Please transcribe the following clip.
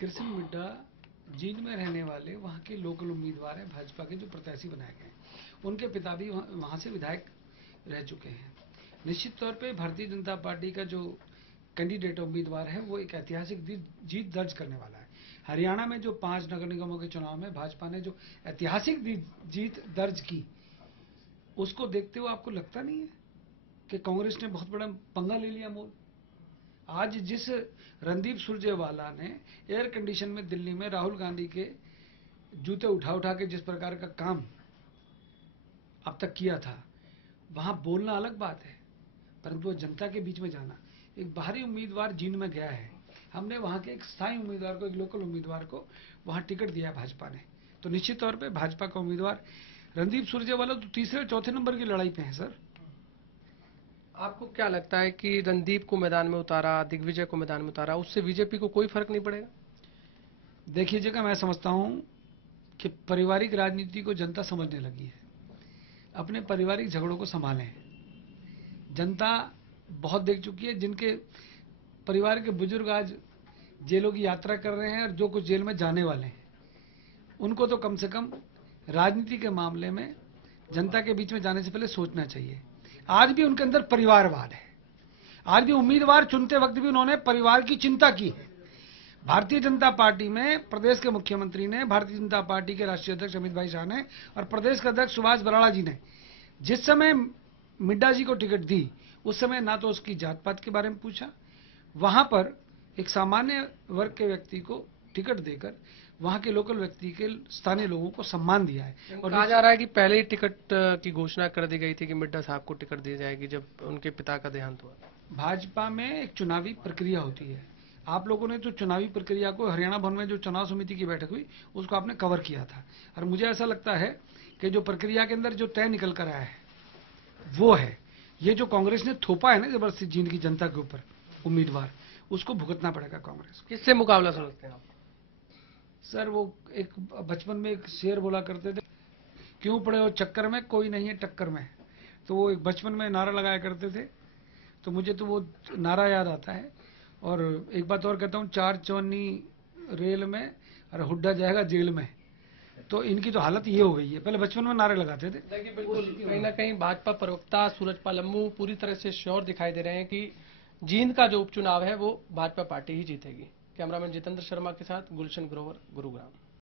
कृष्ण मिड्ढा जींद में रहने वाले वहाँ के लोकल उम्मीदवार हैं, भाजपा के जो प्रत्याशी बनाए गए, उनके पिता भी वहाँ से विधायक रह चुके हैं। निश्चित तौर पे भारतीय जनता पार्टी का जो कैंडिडेट उम्मीदवार है वो एक ऐतिहासिक जीत दर्ज करने वाला है। हरियाणा में जो 5 नगर निगमों के चुनाव में भाजपा ने जो ऐतिहासिक जीत दर्ज की, उसको देखते हुए आपको लगता नहीं है कि कांग्रेस ने बहुत बड़ा पंगा ले लिया मोल? आज जिस रणदीप सुरजेवाला ने एयर कंडीशन में दिल्ली में राहुल गांधी के जूते उठा उठा के जिस प्रकार का काम अब तक किया था, वहां बोलना अलग बात है, परंतु वो जनता के बीच में जाना। एक बाहरी उम्मीदवार जींद में गया है, हमने वहां के एक स्थायी उम्मीदवार को, एक लोकल उम्मीदवार को वहां टिकट दिया भाजपा ने, तो निश्चित तौर पे भाजपा का उम्मीदवार रणदीप सुरजेवाला तो तीसरे चौथे नंबर की लड़ाई पे है सर। आपको क्या लगता है कि रणदीप को मैदान में उतारा, दिग्विजय को मैदान में उतारा, उससे बीजेपी को कोई फर्क नहीं पड़ेगा? देखिए जगह, मैं समझता हूं कि पारिवारिक राजनीति को जनता समझने लगी है। अपने पारिवारिक झगड़ों को संभालें। जनता बहुत देख चुकी है, जिनके परिवार के बुजुर्ग आज जेलों की यात्रा कर रहे हैं और जो कुछ जेल में जाने वाले हैं, उनको तो कम से कम राजनीति के मामले में जनता के बीच में जाने से पहले सोचना चाहिए। आज भी उनके अंदर परिवारवाद है। आज भी उम्मीदवार चुनते वक्त भी उन्होंने परिवार की चिंता की है। भारतीय जनता पार्टी में प्रदेश के मुख्यमंत्री ने, भारतीय जनता पार्टी के राष्ट्रीय अध्यक्ष अमित भाई शाह ने और प्रदेश के अध्यक्ष सुभाष बराला जी ने जिस समय मिड्ढा जी को टिकट दी, उस समय ना तो उसकी जात पात के बारे में पूछा, वहां पर एक सामान्य वर्ग के व्यक्ति को टिकट देकर वहां के लोकल व्यक्ति के स्थानीय लोगों को सम्मान दिया है। और कहा जा रहा है कि पहले ही टिकट की घोषणा कर दी गई थी कि मिड्ढा साहब को टिकट दी जाएगी जब उनके पिता का देहांत हुआ। भाजपा में एक चुनावी प्रक्रिया होती है। आप लोगों ने तो चुनावी प्रक्रिया को, हरियाणा भवन में जो चुनाव समिति की बैठक हुई उसको आपने कवर किया था, और मुझे ऐसा लगता है कि जो प्रक्रिया के अंदर जो तय निकल कर आया है वो है। ये जो कांग्रेस ने थोपा है ना जबरदस्ती जींद की जनता के ऊपर उम्मीदवार, उसको भुगतना पड़ेगा कांग्रेस को। किससे मुकाबला समझते हैं आप? सर वो एक बचपन में एक शेर बोला करते थे, क्यों पड़े हो चक्कर में, कोई नहीं है टक्कर में। तो वो एक बचपन में नारा लगाया करते थे, तो मुझे तो वो नारा याद आता है। और एक बात और कहता हूँ, 4 चौनी रेल में और हुड्डा जाएगा जेल में। तो इनकी तो हालत ये हो गई है, पहले बचपन में नारे लगाते थे। देखिए बिल्कुल, कहीं ना कहीं भाजपा प्रवक्ता सूरजपाल अम्मू पूरी तरह से श्योर दिखाई दे रहे हैं कि जींद का जो उपचुनाव है वो भाजपा पार्टी ही जीतेगी। कैमरामैन जितेंद्र शर्मा के साथ गुलशन ग्रोवर, गुरुग्राम।